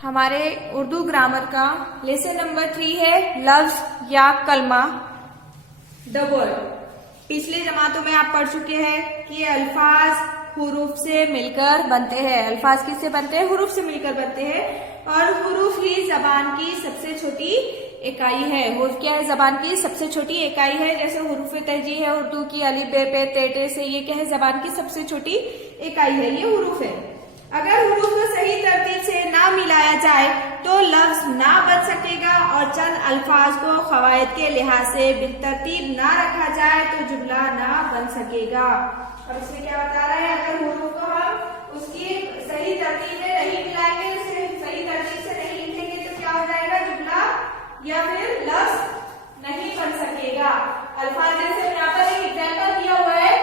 हमारे उर्दू ग्रामर का lesson number 3 है लफ्ज या कलमा द वर्ड। पिछले जमातों में आप पढ़ चुके हैं कि ये अल्फाज हुरूफ से मिलकर बनते हैं। अल्फाज किससे बनते हैं? हुरूफ से मिलकर बनते हैं। और हुरूफ ही जबान की सबसे छोटी इकाई है। हुरूफ क्या है? जबान की सबसे छोटी इकाई है। जैसे हुरूफ तहजी है उर्दू की, अलिफ बे पे ते टे से, ये क्या है? जबान की सबसे छोटी इकाई है, ये हुरूफ है। अगर हुरूफ को सही तरतीब से ना मिलाया जाए तो लफ्ज ना बन सकेगा और चंद अल्फाज को कवायद के लिहाज से बेतरतीब ना रखा जाए तो जुमला ना बन सकेगा। अब इसमें क्या बता रहा है? अगर हुरूफ को हम उसकी सही तरतीब में नहीं मिलाएंगे, उसे सही तरतीब से नहीं लिखेंगे तो क्या हो जाएगा? जुमला या फिर लफ्ज नहीं बन सकेगा। अल्फाज जैसे यहाँ पर एक एग्जाम्पल दिया हुआ है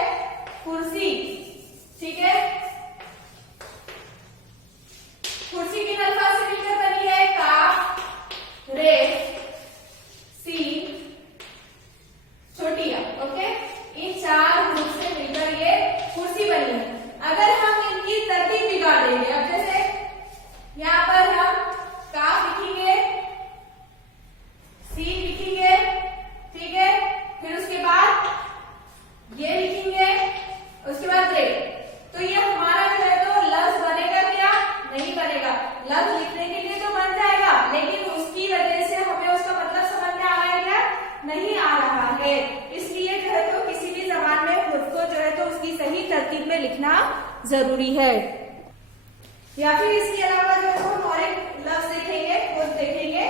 कुर्सी, ठीक है। कुर्सी किन अल्फाज से मिलकर बनी है? काफ, रे, सीन, छोटी या, ओके। इन चार हुरूफ से मिलकर ये कुर्सी बनी है। अगर हम इनकी तरतीब बिगाड़ देंगे, अब जैसे यहाँ पर हम काफ लिखेंगे, सीन लिखेंगे, ठीक है, फिर उसके बाद ये लिखेंगे, उसके बाद रे, तो ये हमारा जो है तो लफ्ज बनेगा क्या? नहीं बनेगा। लफ्ज लिखने के लिए तो बन जाएगा, लेकिन उसकी वजह से हमें उसका मतलब समझ में आ रहा है क्या? नहीं आ रहा है। इसलिए जो है तो किसी भी जबान में खुद को जो है तो उसकी सही तरतीब में लिखना जरूरी है। या फिर इसके अलावा जो है हम और एक लफ्ज देखेंगे, खुद देखेंगे।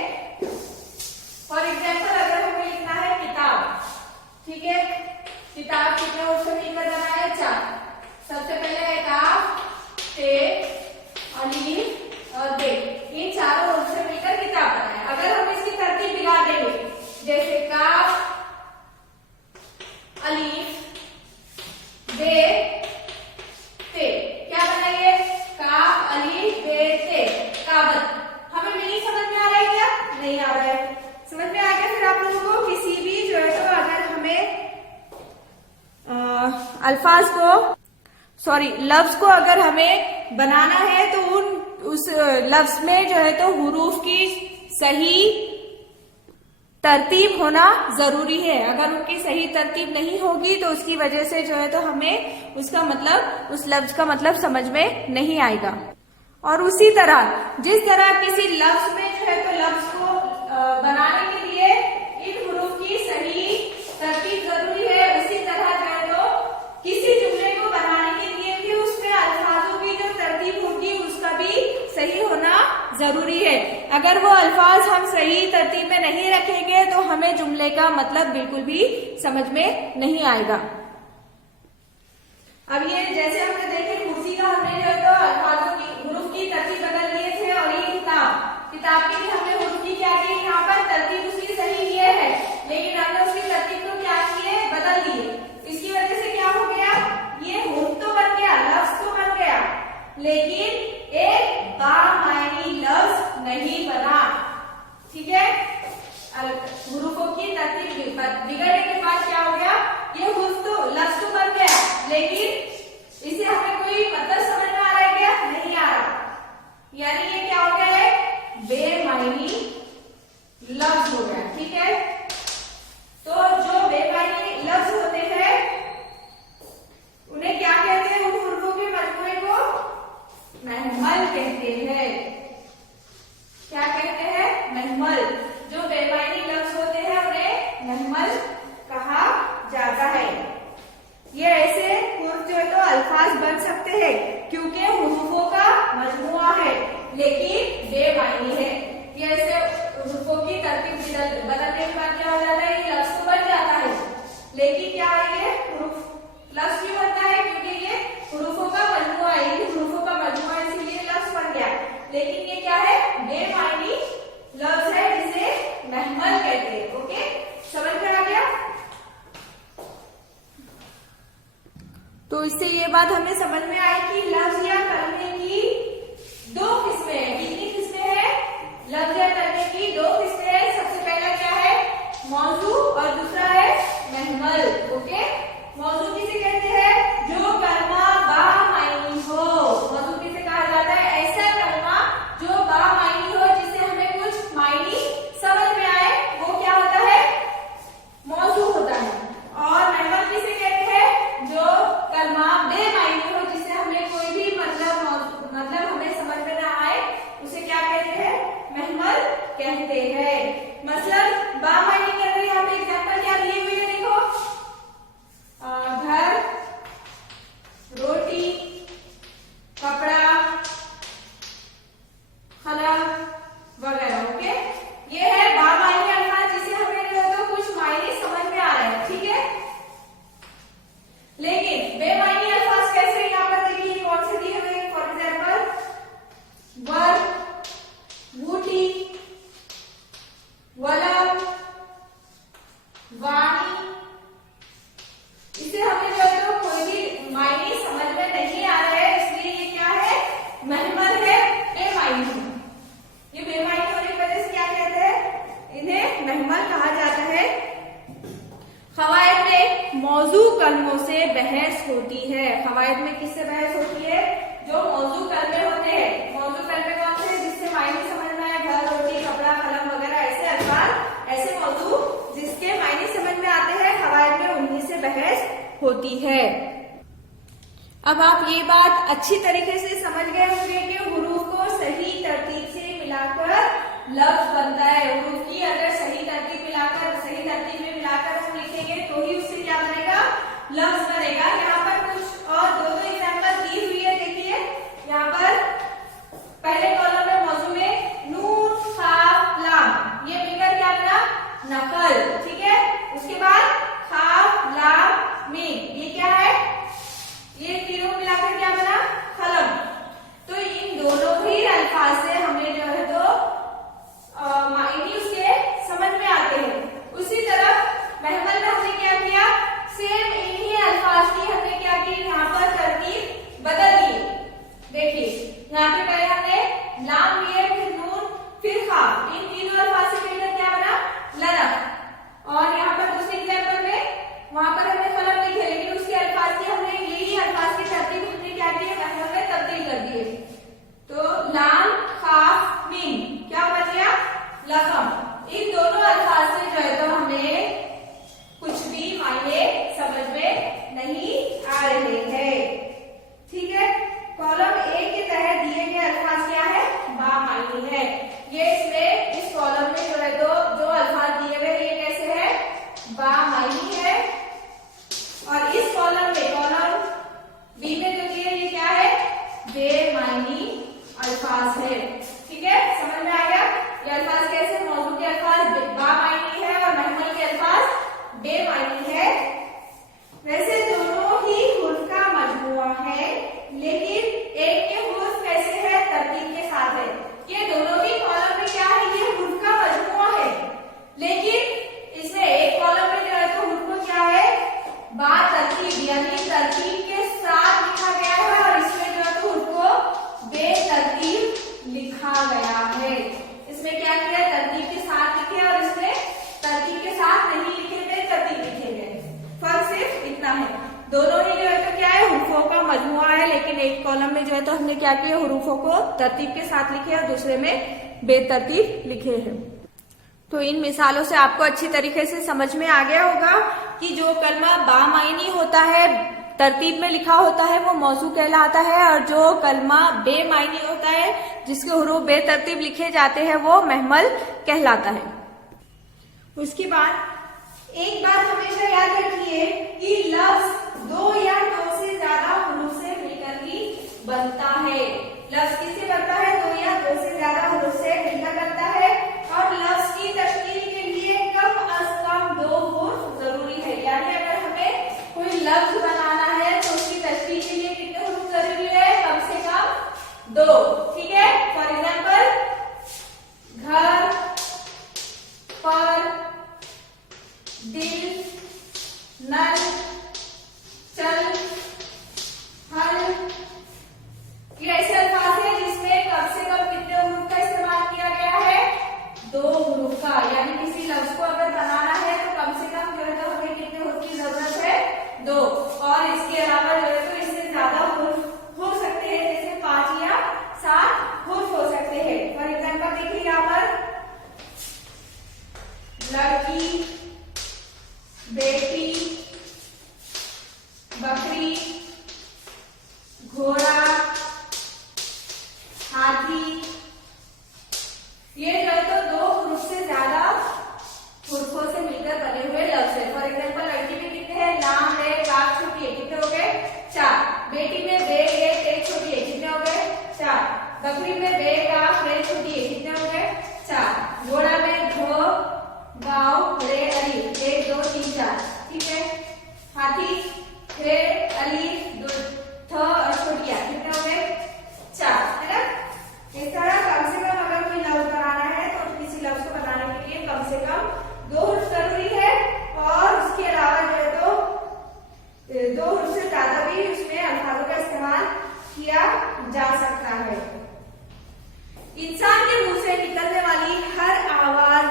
फॉर एग्जाम्पल अगर हमें लिखना है किताब, ठीक है, किताब कितने वर्ड से मिलकर बना है? 4। सबसे पहले है काफ, ते, अलीफ और बे, इन चारों वर्ड से मिलकर किताब बना है। अगर हम इसकी तरतीब बिगाड़ देंगे, जैसे काफ, अलीफ, बे, ते, क्या बनाएंगे? काफ, अलीफ, बे, ते, काबत। हमें नहीं समझ में आ रहा है क्या? नहीं आ रहा है। समझ में आ गया? फिर आप लोगों को किसी भी जो है तो अगर हमें अल्फाज को लफ्ज को अगर हमें बनाना है तो उस लफ्ज में जो है तो हुरूफ की सही तरतीब होना जरूरी है। अगर उनकी सही तरतीब नहीं होगी तो उसकी वजह से जो है तो हमें उसका मतलब, उस लफ्ज का मतलब समझ में नहीं आएगा। और उसी तरह जिस तरह किसी लफ्ज में जो है तो लफ्ज को बनाने के लिए इन हुरूफ की सही तरतीब जरूरी है, उसी तरह जो है तो किसी जुमले को बनाने के लिए भी उसमें अल्फाजों की जो तरतीब होगी उसका भी सही होना जरूरी है। अगर वो अल्फाज हम सही तरतीब में नहीं रखेंगे तो हमें जुमले का मतलब बिल्कुल भी समझ में नहीं आएगा। अब ये जैसे हमने देखे कुर्सी का, हमने जो है तो अल्फाजों की हुरूफ की तरतीब बदल दिए थे। और ये किताब की भी हमने हुरूफ की क्या की? यहाँ पर तरतीब उसकी सही लिए है, लेकिन हमने उसकी तरतीब को क्या किए? बदल दिए। इसकी वजह से क्या हो गया? ये हुरूफ तो बन गया, लफ्ज तो बन गया, लेकिन एक बामायनी लफ्ज नहीं बना, ठीक है। हुरूफों की तरतीब बिगड़ने के बाद क्या हो गया? ये हुरूफ तो लफ्ज तो बन गया, लेकिन इसे हमें कोई मतलब समझ में आ रहा है क्या? नहीं आ रहा। यानी ये क्या हो गया है? बेमायनी लफ्ज हो गया, ठीक है। तो जो बेमायनी लफ्ज होते हैं उन्हें क्या कहते हैं? उन हुरूफों के मजमूए को महमल कहते हैं। क्या कहते हैं? महमल। जो बेमायनी लफ्ज होते हैं उन्हें महमल कहा जाता है। ये ऐसे हुरूफ जो है तो अल्फाज बन सकते हैं क्योंकि हुरूफों का मजमुआ है लेकिन बेमायनी है। ये ऐसे हुरूफों की तरतीब बदलने के बाद क्या हो जाता है? ये लफ्ज तो बन जाता है, लेकिन क्या है? ये हुरूफ लफ्ज क्यों बनता है? क्योंकि ये हुरूफों का मजमुआ है, हुरूफों का मजमुआ है, इसीलिए लफ्ज बन गया। लेकिन ये क्या है? बेमायनी लफ्ज है जिसे महमल कहते हैं। ओके, समझ में आ गया? तो इससे ये बात हमें समझ में आई कि लफ्ज या कलमे की 2 किस्में हैं। कितनी किस्में हैं? लफ्ज या कलमे की 2 किस्में हैं। सबसे पहला क्या है? मौजू, और दूसरा है महमल। ओके, मौजू किसे कहते हैं? जो कलमा बामायनी हो। मौजू किसे कहा जाता है? ऐसा कलमा जो बामायनी मौजू कलमों से बहस होती है। कवायद में किससे बहस होती है? जो मौजू कलमे होते हैं। मौजू कलमे कौन से? जिससे मायने समझ में आए, घर, रोटी, कपड़ा, कलम वगैरह ऐसे अल्फाज, ऐसे मौजू जिसके मायने समझ में आते हैं, कवायद में उन्हीं से बहस होती है। अब आप ये बात अच्छी तरीके से समझ गए होंगे कि हुरूफ को सही तरतीब से मिलाकर लफ्ज बनता है। हुरूफ की अगर सही तरतीब में मिलाकर हम लिखेंगे तो ही उससे क्या बनेगा? लफ्ज बनेगा। यहाँ पर कुछ और दो एग्जाम्पल दी हुई है। देखिए यहाँ पर पहले कॉलम में मौजू में नून, खाफ, लाम, ये मिलकर क्या बना? नकल। ठीक है। उसके बाद खाफ, लाम, मीम, ये क्या है? ये तीनों मिलाकर क्या बना? कलम। तो इन दोनों ही अल्फाज से हमें जो है तो मायने उसके समझ में आते हैं। उसी तरह महमल में हमने क्या किया? सेम इन्हीं अल्फाज की हमने क्या की? यहाँ पर तरतीब बदल दी। देखिए यहाँ पे पहले हमने लाम लिए, फिर नून, फिर खाफ, इन तीनों अल्फाज से मिलकर क्या बना? लरफ। और यहाँ पर दूसरे एग्जाम्पल में वहां पर हमने कलम लिखे, लेकिन उसके अल्फाज की हमने यही अल्फाज की तरतीब हमने क्या की? महमल में तब्दील कर दिए। तो लाम, खाफ, मीम क्या बन गया? लकम। इन दोनों अल्फाज से जो है तो हमें कुछ भी मायने समझ में नहीं आ रहे हैं। ठीक है। कॉलम ए के तहत दिए गए अल्फाज क्या है? बा मायने है। ये इसमें इस कॉलम में जो है तो जो अल्फाज दिए गए ये कैसे है? बा मायने है। और इस कॉलम में, कॉलम बी में जो दिए ये क्या है? बेमायनी अल्फाज है। ठीक है, समझ में आ गया? ये अल्फाज कैसे? मौजू के अल्फाज बामायनी है और महमल के अल्फाज बेमायनी है। वैसे दोनों ही हुर्फ का मजमुआ है, लेकिन एक के हुर्फ कैसे है? तरतीब के साथ है। ये दोनों भी कॉलम में क्या है? ये हुर्फ का मजमुआ है, लेकिन इसमें एक कॉलम में जो है तो हुर्फ को क्या है? बा तरतीब यानी तरतीब के साथ लिखा गया है, और इसमें जो है तो हुर्फ को बेतरतीब लिखा गया है। इसमें क्या किया? तरतीब के साथ लिखे, और इसमें तरतीब के साथ नहीं लिखे गए, तरतीब लिखे गए। फर्क सिर्फ इतना है। दोनों ही जो है तो क्या है? हुरूफों का मजमुआ है, लेकिन एक कॉलम में जो है तो हमने क्या किया? हुरूफों को तरतीब के साथ लिखे और दूसरे में बेतरतीब लिखे हैं। तो इन मिसालों से आपको अच्छी तरीके से समझ में आ गया होगा कि जो कलमा बामायनी होता है, तरतीब में लिखा होता है, वो मौजू कहलाता है, और जो कलमा बेमायनी होता है, जिसके हुरूफ बेतरतीब लिखे जाते हैं, वो महमल कहलाता है। उसके बाद एक बात हमेशा याद रखिए कि लफ्ज दो या दो से ज्यादा हुरूफ से मिलकर ही बनता है। लफ्ज किससे बनता है? दो या दो से ज्यादा हुरूफ से मिलकर बनता है, और लफ्ज की तश्कील के लिए कम अज कम दो हुरूफ जरूरी है। यानी अगर हमें कोई लफ्ज बनाना है तो उसकी तश्कील के लिए कितने हुरूफ जरूरी है? कम से कम दो। ठीक है। फॉर एग्जाम्पल घर, पर, दिल, नल, चल, हल, ये ऐसे अल्फाज है जिसमें कम से कम कितने हुरूफ का इस्तेमाल किया गया है? दो हुरूफ का। यानी किसी लफ्ज को अगर बनाना है तो कम से कम जो है तो हमें कितने हुरूफ की जरूरत है? दो। और इसके अलावा जो है तो इससे ज्यादा हुरूफ हो सकते हैं, जैसे 5 या 7 हुरूफ हो सकते हैं। फॉर एग्जाम्पल देखिए यहाँ पर लड़की, बेटी, बकरी, घोड़ा, हाथी, ये जो तो दो हुरूफ से ज्यादा हुरूफों से मिलकर बने हुए लफ्ज है। फॉर एग्जाम्पल लड़की में कितने हैं? लाम, रे, काफ, छोटी है, कितने हो गए? 4। बेटी में बे, रे, ते, छोटी है, कितने हो गए? 4। बकरी में बे, काफ, रे, छोटी है, कितने हो गए? 4। घोड़ा में घो, गाँव, रे, अली, 1 2 3 4। ठीक है। हाथी, रे, अली, थ और छोटिया, कितने हो गए? 4। है ना? इस तरह कम से कम अगर कोई लफ्ज बनाना है तो किसी लफ्ज को बनाने के लिए कम से कम दो हुरूफ जरूरी है, और उसके अलावा जो है तो दो हुरूफ से ज्यादा भी उसमें अल्फाजों का इस्तेमाल किया जा सकता है। इंसान के मुंह से निकलने वाली हर आवाज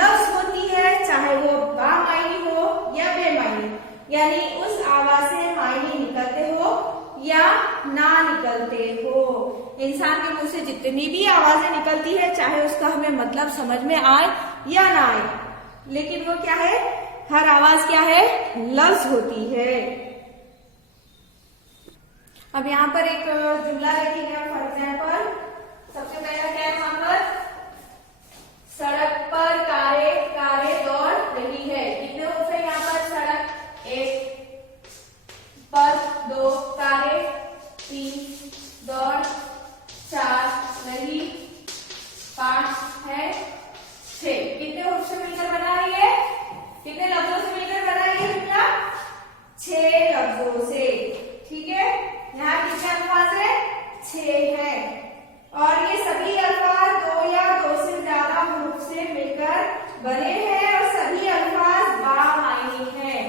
लफ्ज होती है, चाहे वो बामायनी हो या बेमायनी। यानी बोलते हो। इंसान के मुंह से जितनी भी आवाजें निकलती है, चाहे उसका हमें मतलब समझ में आए या ना आए, लेकिन वो क्या है, हर आवाज क्या है, लफ्ज होती है। अब यहाँ पर एक जुमला देखेंगे फॉर एग्जाम्पल। सबसे पहला क्या है यहाँ पर, सड़क पर कारें कारें दौड़ रही है। कितने उर्फ है यहाँ पर, सड़क 1, पर 2, कारें 3, दौड़ 4, रही 5 है 6। कितने उर्फ से मिलकर बना है ये, कितने लफ्जों से मिलकर बना है ये जुमला, 6 लफ्जों से। ठीक है, यहाँ कितने अल्फाज है, 6 है। और ये सभी अल्फाज 2 या 2 से ज्यादा हुरूफ से मिलकर बने हैं और सभी अल्फाज बामायनी हैं।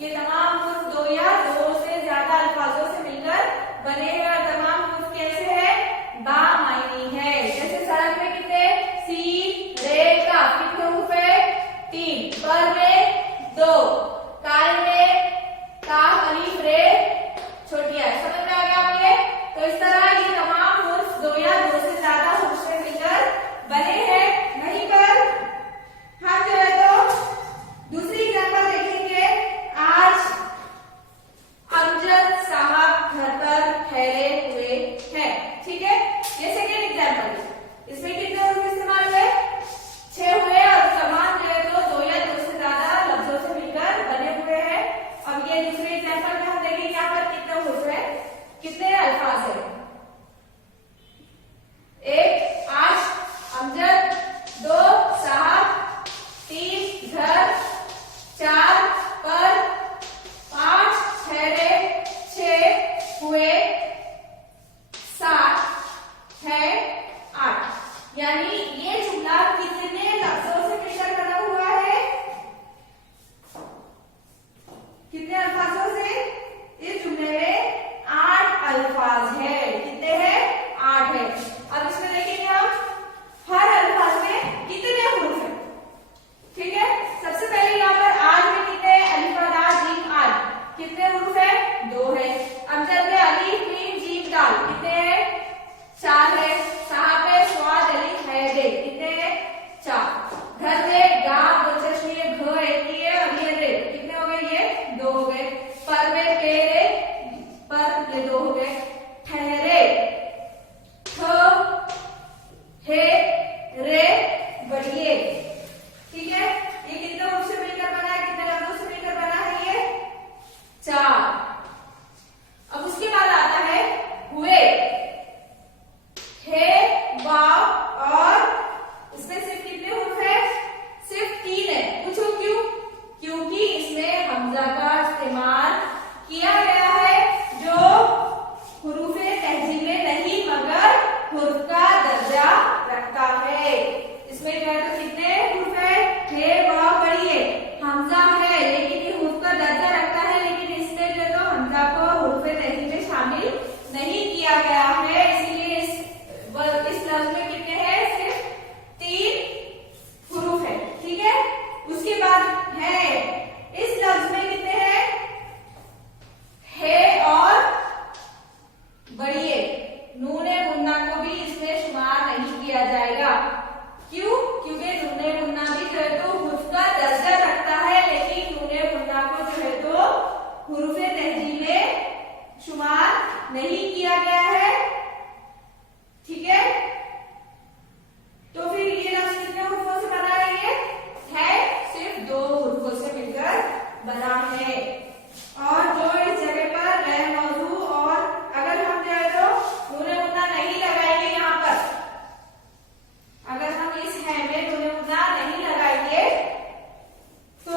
ये तमाम हुरूफ 2 या 2 से ज्यादा अल्फाजों से मिलकर बने हैं और तमाम हुरूफ कैसे है, बामायनी है। जैसे सड़क में कितने, सीन रे का, कितने हुरूफ है, 3, पर में 2, कार में काफ अलीफ रे छोटी है। समझ में आ गया आपके? तो इस तरह ये तमाम हुरूफ 2 या 2 से ज्यादा हुरूफ से मिलकर बने हैं। वहीं पर हम जो है तो दूसरी एग्जाम्पल देखेंगे। आज अमजद साहब घर पर ठहरे हुए हैं। ठीक है, ये सेकेंड एग्जाम्पल। इसमें कितने हुरूफ इस्तेमाल हुए, 6 हुए और समान जो है तो 2 या 2 से ज्यादा लफ्जों से मिलकर बने हुए हैं। अब ये दूसरे एग्जाम्पल में हम देखेंगे यहाँ पर कितने हुरूफ है, कितने अल्फाज है। 1 आज अमजद, 2 साहब, 3 घर, 4 पर, 5 ठहरे, 6 हुए, 7 है 8। यानी ये जुमला कितने लफ्जों से मिलकर बना हुआ है, कितने अल्फाजों से, इस जुमले में 8 अल्फाज है। कितने हैं, 8 है। अब इसमें देखेंगे हम हर अल्फाज में कितने हुरूफ हैं। ठीक है, सबसे पहले यहाँ पर आज में कितने, अलिफ बा जीम आज, कितने हुरूफ है, 2 है। अमजद में अलिफ मीम जीम दाल, कितने हैं, 4 है। साहब में स्वाद अलिफ है दे, कितने हैं, 4। घर में गांव 2 चश्मे घ एक है और ये रे, कितने हो गए, ये 2 हो गए। पर में पेरे पर, ये 2 हो गए। ठहरे हे रे बढ़िए। ठीक है, ये कितने हुरूफ से मिलकर बना है, कितने लफ्जों से मिलकर बना है, ये 4। अब उसके बाद आता है हुए, हे वाव, और इसमें सिर्फ कितने हुरूफ है, सिर्फ 3 है। पूछो क्यों, क्योंकि इसमें हमजा का इस्तेमाल किया गया है जो हुरूफे तहजीब में नहीं मगर हुरूफ का दर्जा रखता है। इसमें जो है तो कितने हुरूफ है, हे वाव बढ़िए, हमजा है लेकिन ये हुरूफ का दर्जा रखता है, लेकिन इसमें जो है तो हमजा को हुरूफे तहजीब में शामिल नहीं किया गया है। इसीलिए इस लफ्ज में कितने हैं, सिर्फ 3 हुरूफ है। ठीक है, उसके बाद है, इस लफ्ज में कितने हैं, है और बढ़िए। नूने मुन्ना को भी इसमें शुमार नहीं किया जाएगा। क्यों, क्योंकि नूने मुन्ना भी जो है तो हुरूफ का दर्जा रखता है, लेकिन नूने मुन्ना को जो है तो हुरूफे तहजीब में शुमार नहीं किया गया है। ठीक है, तो फिर ये लफ्ज कितने हुरूफों से बना है, सिर्फ 2 हुरूफों से मिलकर बना है। और जो इस जगह पर गैर मौजू, और अगर हम जो है तो नूने मुन्ना नहीं लगाएंगे, यहाँ पर अगर हम इस है में नूने मुन्ना नहीं लगाएंगे तो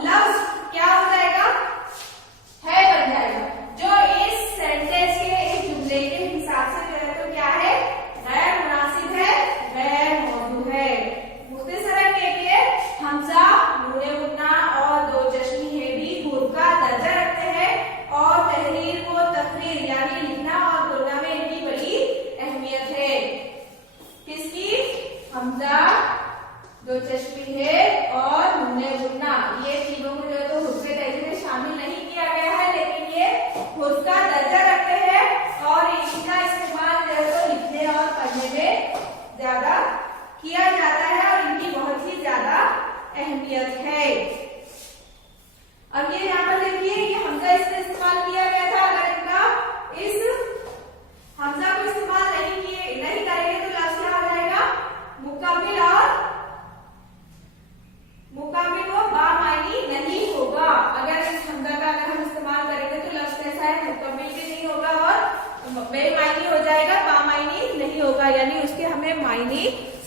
लफ्ज क्या हो जाएगा, है बन जाएगा, जो इस सेंटेंस के, इस जुमले के हिसाब से जो है तो क्या है, गैर मुनासिब है, गैर मौजू है। मुख्तसरन के लिए हमजा, नूने मुन्ना और 2 चश्मी है भी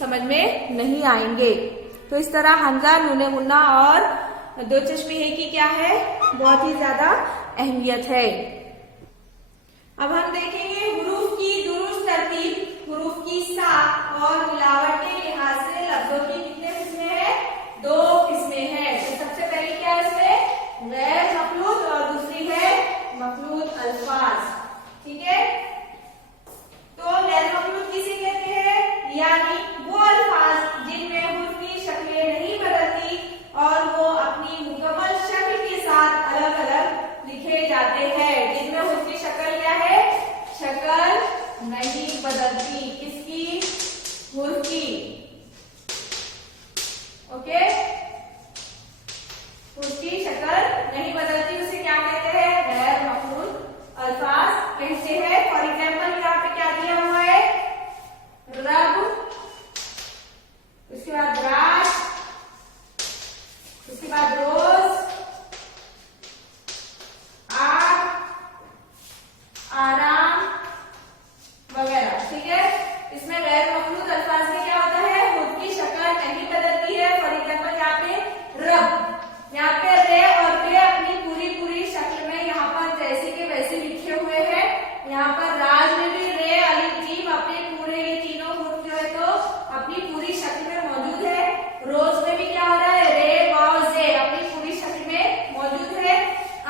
समझ में नहीं आएंगे। तो इस तरह हमजा, नूने मुन्ना और दो चश्मे है की क्या है, बहुत ही ज्यादा अहमियत है। अब हम देखेंगे हुरूफ की दुरुस्त तरतीब। हुरूफ की साख और मिलावट के लिहाज से लफ्जों की कितने किस्में हैं, दो किस्में हैं। तो सबसे पहली क्या है इसमें, गैर मखलूत और दूसरी है मखलूत अल्फाज। ठीक है, तो गैर मखलूत किसे कहते हैं, यानी वो अल्फाज जिनमें हुरूफ की शक्लें नहीं बदलती और वो अपनी मुकम्मल शक्ल के साथ अलग अलग लिखे जाते हैं, जिनमें हुरूफ की शक्ल क्या है, शक्ल नहीं बदलती। किसकी, हुरूफ की। ओके, उसकी शक्ल नहीं बदलती, उसे क्या कहते हैं, गैर मखलूत अल्फाज कहते हैं। फॉर एग्जाम्पल यहाँ पे क्या दिया हुआ है, रब, उसके बाद रात, उसके बाद रोज, आग, आराम वगैरह। ठीक है, इसमें गैर मखलूत अल्फाज में क्या होता है, हुरूफ की शक्ल नहीं बदलती है। फॉर एग्जाम्पल यहाँ पे रब, यहाँ पे रे और बे अपनी पूरी शक्ल में यहाँ पर जैसे के वैसे लिखे हुए हैं। यहाँ पर राज में भी रे, अलिफ, जीम अपने पूरे ये तीनों हुरूफ जो है तो अपनी पूरी शक्ल में मौजूद है। रोज में भी क्या हो रहा है, रे, वाव, जे अपनी पूरी शक्ल में मौजूद है।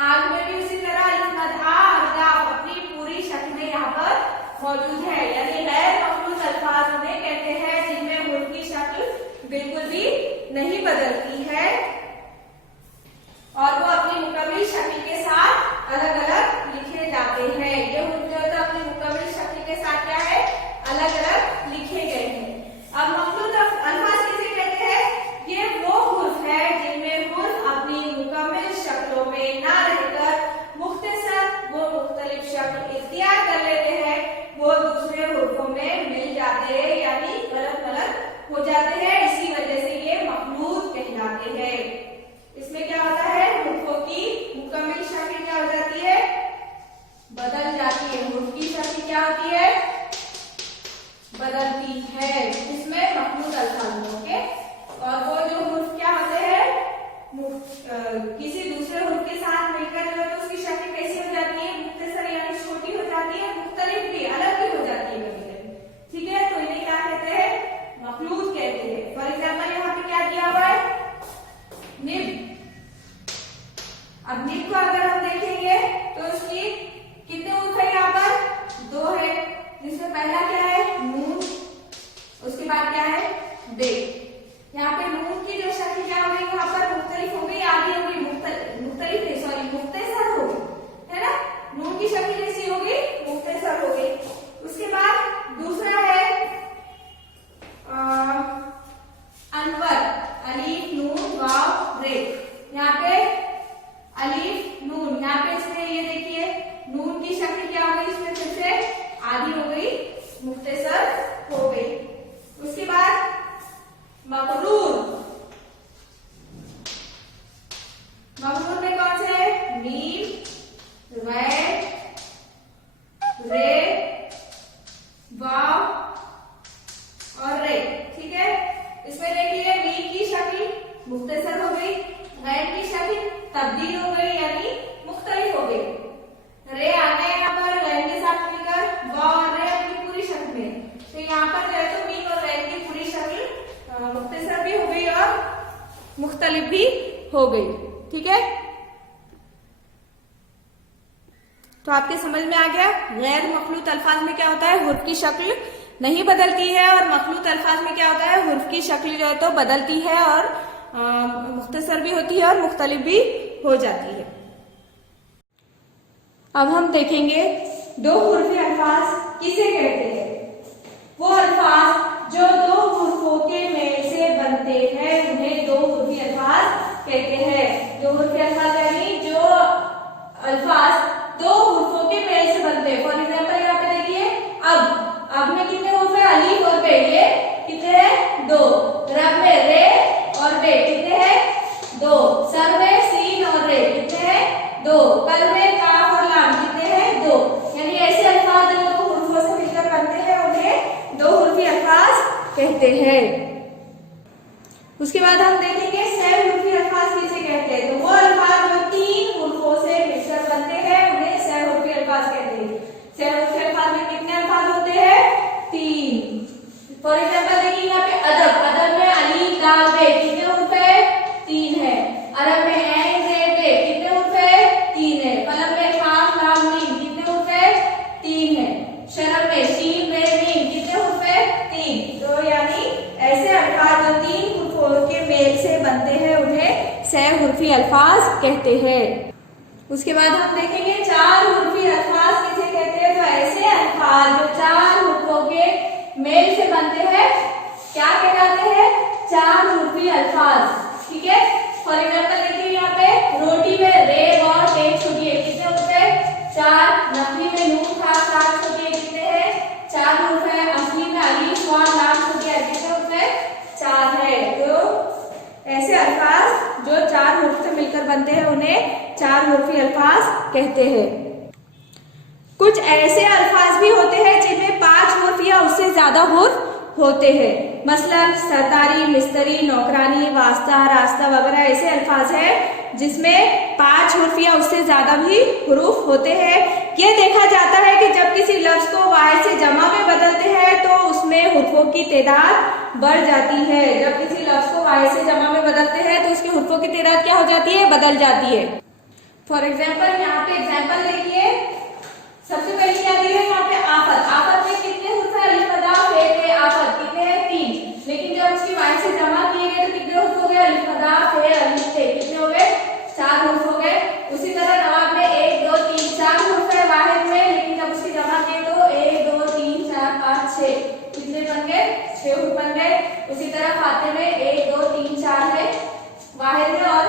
आग में भी उसी तरह अलिफ, मद, आ, अल्ताफ अपनी पूरी शक्ल में यहाँ पर मौजूद है। यानी गैर मखलूत अल्फाज उन्हें कहते हैं जिनमें हुरूफ की शक्ल बिल्कुल भी नहीं बदलती है और वो अपनी मुकम्मल शक्ल के साथ अलग अलग लिखे जाते हैं। ये हुरूफ जो है तो अपनी मुकम्मल शक्ल के साथ क्या है, अलग अलग लिखे गए हैं। अब मखलूत अल्फाज किसे कहते हैं, ये वो हुरूफ है जिनमें हुरूफ अपनी मुकम्मल शक्लों में ना रहकर मुख्तसर वो मुख्तलिफ शक्ल इख्तियार कर लेते हैं, वो दूसरे हुरूफों में मिल जाते हैं, यानी गलत गलत हो जाते हैं। इसी वजह से ये मखलूत कहलाते हैं। इसमें क्या होता है, हुरूफों की मुकम्मल शक्ल क्या हो जाती है, बदल जाती है। हुरूफ की शक्ल क्या होती है, बदलती है। इसमें मखलूत अल्फाज में ओके, और वो जो हुरूफ क्या होते हैं, किसी दूसरे हुरूफ के साथ मिलकर जो है तो उसकी शक्ल कैसी हो जाती है, मुख्तसर यानी छोटी हो जाती है, मुख्तलिफ भी अलग भी हो जाती है कभी-कभी। ठीक है, तो इन्हें क्या कहते हैं, मखलूत कहते हैं। फॉर एग्जाम्पल यहाँ पे क्या दिया हुआ है, निब। अब निब को अगर हम देखेंगे तो उसकी कितने हुरूफ है, यहाँ पर दो है, जिसमें पहला क्या है, नून, उसके बाद क्या है, बे। यहाँ पे नून की जो शक्ल क्या हो गई, यहाँ पर मुख्तलिफ हो गई, आधी हो गई, मुख्तलिफ नहीं सॉरी मुख्तसर हो गई, है ना। नून की शक्ल कैसी हो गई, मुख्तसर हो गई। उसके बाद दूसरा है अनवर, अलीफ, नून, वाव, रे। यहाँ पे अलीफ, नून, यहाँ पे इसमें ये देखिए नून की शक्ल क्या हो गई, इसमें फिर से आधी हो गई, मुख्तसर हो गई। उसके बाद मकरूर, मकरूर में कौन से है, मीम, गैर, रे, वाव और रे। ठीक है, इसमें देखिए मीम की शक्ल मुख्तसर हो गई, गैर की शक्ल तब्दील हो गई यानी मुख्तलिफ हो गई, रे आ गए यहाँ पर गैर के साथ मिलकर, वाव और रे अपनी पूरी शक्ल में। तो यहाँ पर जो है तो मीम और गैर की पूरी शक्ल मुख्तसर भी हो गई और मुख्तलिफ भी हो गई। ठीक है, तो आपके समझ में आ गया, गैर मखलूत अल्फाज में क्या होता है, हुरूफ की शक्ल नहीं बदलती है, और मखलूत अल्फाज में क्या होता है, हुरूफ की शक्ल जो है तो बदलती है और मुख्तसर भी होती है और मुख्तलिफ भी हो जाती है। अब हम देखेंगे दो हुरूफी अल्फाज किसे कहते हैं। वो अल्फाज जो दो हुरूफों के मेल से बनते हैं उन्हें दो हुरूफी अल्फाज कहते हैं। दो हुरूफी अल्फाज यानी जो अल्फाज दो हुरूफों के मेल से बनते हैं। फॉर एग्जाम्पल यहाँ पे देखिए, अब में कितने हुरूफ है, अलीफ और बे, ये कितने हैं, दो। रब में रे और बे कितने हैं, दो। सर में सीन और रे कितने हैं, दो। कल में काफ और लाम कितने हैं, दो। यानी ऐसे अल्फाज जो दो हुरूफों से मिलकर बनते हैं उन्हें दो हुरूफी अल्फाज कहते कहते हैं। उसके बाद हम देखेंगे सहहुरुफी अल्फाज किसे कहते हैं। तो वो अल्फाज जो 3 हुर्फों से मिलकर बनते हैं उन्हें सहहुरुफी अल्फाज कहते हैं। सहहुरुफी अल्फाज में कितने अल्फाज होते हैं? 3। फॉर एग्जाम्पल देखिए यहाँ पे अदब, अदब में अलीफ लाम बे कितने हुर्फ है? 3 है। अरब में ऐन ज़े बे कितने हुर्फ है? 3 है। कलम में काफ लाम मीम कितने हुर्फ है? 3 है। शरब में शीन बे मीम कितने हुर्फ है? 3। तो यानी ऐसे अल्फाज जो 3 हुर्फों के मेल से बनते हैं उन्हें सहहुरुफी अल्फाज कहते हैं। उसके बाद हम देखेंगे 4 हुर्फी अल्फाज किसे कहते हैं। तो ऐसे अल्फाज जो 4 हुर्फों के मेल से बनते हैं क्या कहलाते हैं? 4 हुर्फी अल्फाज। ठीक है। फॉर एग्जाम्पल देखिए यहाँ पे रोटी में रे और टे छोटी है कितने हुर्फ है? 4। नफी में नून था सात छोटी है कितने हैं? 4 हुर्फ है। असली में अलीफ वाव लाम छोटी है कितने हुर्फ है? 4 है। तो ऐसे अल्फाज जो 4 हुर्फ से मिलकर बनते हैं उन्हें 4 हुर्फी अल्फाज कहते हैं। कुछ ऐसे अल्फाज भी होते हैं जिनमें 5 हुर्फ या उससे ज्यादा हुर्फ होते हैं। मसलन सरदारी, मिस्त्री, नौकरानी, वास्ता, रास्ता वगैरह ऐसे अल्फाज हैं जिसमें 5 हुर्फ या उससे ज्यादा भी हुरूफ होते हैं। यह देखा जाता है कि जब किसी लफ्ज को वाहिद से जमा में बदलते हैं तो उसमें हुर्फों की तादाद बढ़ जाती है। जब किसी लफ्ज को वाहिद से जमा में बदलते हैं तो उसकी हुर्फों की तादाद क्या हो जाती है? बदल जाती है। फॉर एग्जाम्पल यहाँ पे एग्जाम्पल देखिए। सबसे पहले क्या दिया है यहाँ पे? आफत। आफत में कितने हुर्फ है? अलिफ दा फे ते आफत कितने हैं? 3। लेकिन जब उसकी वाहिद से जमा किए गए तो कितने हुर्फ हो गए? अलिफ दा फे अलिफ ते कितने हो गए? 4 हुर्फ हो गए। उसी तरह नवाब में 1 2 3 4 हुर्फ है वाहिद में, लेकिन जब उसकी जमा किए तो 1 2 3 4 5 6 कितने बन गए? 6 हुर्फ बन गए। उसी तरह फाते में 1 2 3 4 है वाहिद में और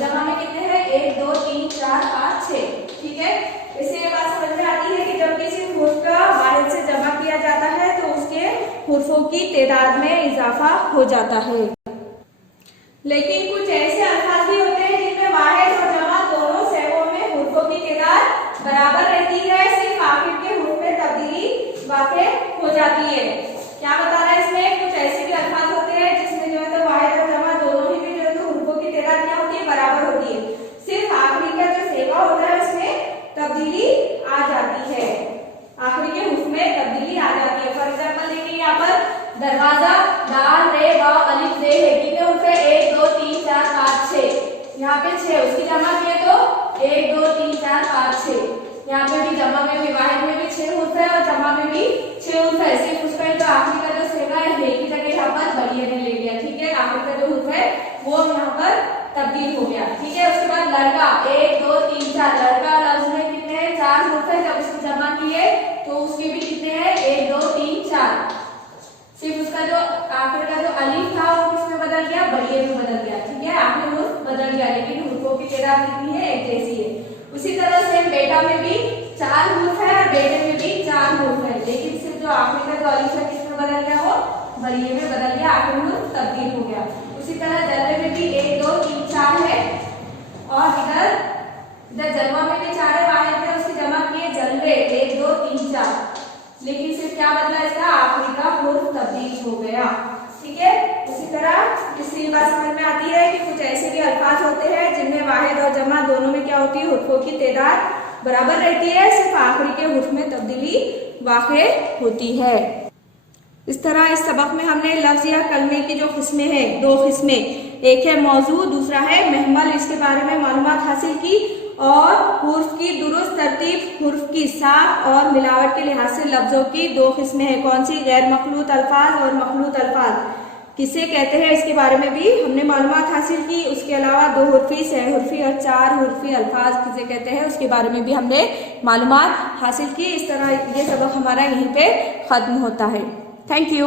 जमा में कितने हैं? 1 2 3 4 5 6। ठीक है। इससे ये बात समझ में आती है कि जब किसी हुर्फ का वाहिद से जमा किया जाता है तो उसके हुर्फों की तादाद में इजाफा हो जाता है। लेकिन कुछ ऐसे अल्फाज भी होते हैं जिनमें वाहिद और जमा दोनों सहगों में हुर्फों की तादाद बराबर रहती है, सिर्फ आखिर के हुर्फ में तब्दीली वाक़े हो जाती है। क्या बता रहा है इसमें? कुछ ऐसे भी अल्फाज होते हैं जिसमें जो है तो वाहिद और जमा दोनों ही में जो है तो हुर्फों की तादाद क्या होती है? बराबर होती है। सिर्फ आखिरी का जो सेगा होता है उसमें तब्दीली आ जाती है। आखिरी के हुर्फ में तब्दीली आ जाती है। फॉर एग्जाम्पल देखिए यहाँ पर दरवाजा दाल रे वाव अलिफ रे है कितने हुर्फ है? 1 2 3 4 5 6। यहाँ पे 6 उसकी जमा किए तो 1 2 3 4 5 6। यहाँ पे भी जमा में भी वाहिद में भी 6 हुर्फ है और जमा में भी 6 हुर्फ है। सिर्फ उसका जो आखिरी का जो सेगा है हे की जगह यहाँ पर बलिए ने ले लिया। ठीक है। आखिरी का जो हुर्फ है वो यहाँ पर तब्दील हो गया। ठीक है। उसके बाद लड़का 1 2 3 4 लड़का लफ्ज में कितने हैं? 4 हुर्फ है। जब उसकी जमा किए तो उसके भी कितने हैं? 1 2 3 4। सिर्फ उसका जो आखिर का जो अलीफ था वो किसमें बदल गया? बलिए में बदल गया। ठीक है। आखिरी हुर्फ बदल गया लेकिन हुर्फों की तादाद कितनी है? एक जैसी है। उसी तरह से बेटा में भी 4 हुर्फ है और बेटे में भी 4 हुर्फ है, लेकिन सिर्फ जो आखिर का जो अलीफ है किसमें बदल गया? वो बलिए में बदल गया। आखिरी हुर्फ तब्दील हो गया। उसी तरह जलवे में भी 1 2 3 4 है और इधर जलवा में भी 4 है वाहिद में उसकी जमा किए जलवे 1 2 3 4, लेकिन सिर्फ क्या बदला? इसका आखिरी का हुर्फ तब्दील हो गया। ठीक है। उसी तरह इससे ये बात समझ में आती है कि कुछ ऐसे भी अल्फाज होते हैं जिनमें वाहिद और जमा दोनों में क्या होती है? हुर्फों की तादाद बराबर रहती है, सिर्फ आखिरी के हुर्फ में तब्दीली वाक़े होती है। इस तरह इस सबक में हमने लफ्ज या कलमे की जो किस्में हैं, 2 किस्में, एक है मौजू, दूसरा है महमल, इसके बारे में मालूमात हासिल की और हुर्फ की दुरुस्त तरतीब, हुर्फ की साख और मिलावट के लिहाज से लफ्जों की 2 किस्में हैं। कौन सी? गैर मखलूत अल्फाज और मखलूत अल्फाज किसे कहते हैं इसके बारे में भी हमने मालूमात हासिल की। उसके अलावा 2 हुर्फी, सहहुर्फी और 4 हुर्फी अल्फाज किसे कहते हैं उसके बारे में भी हमने मालूमात हासिल की। इस तरह ये सबक हमारा यहीं पे खत्म होता है। Thank you.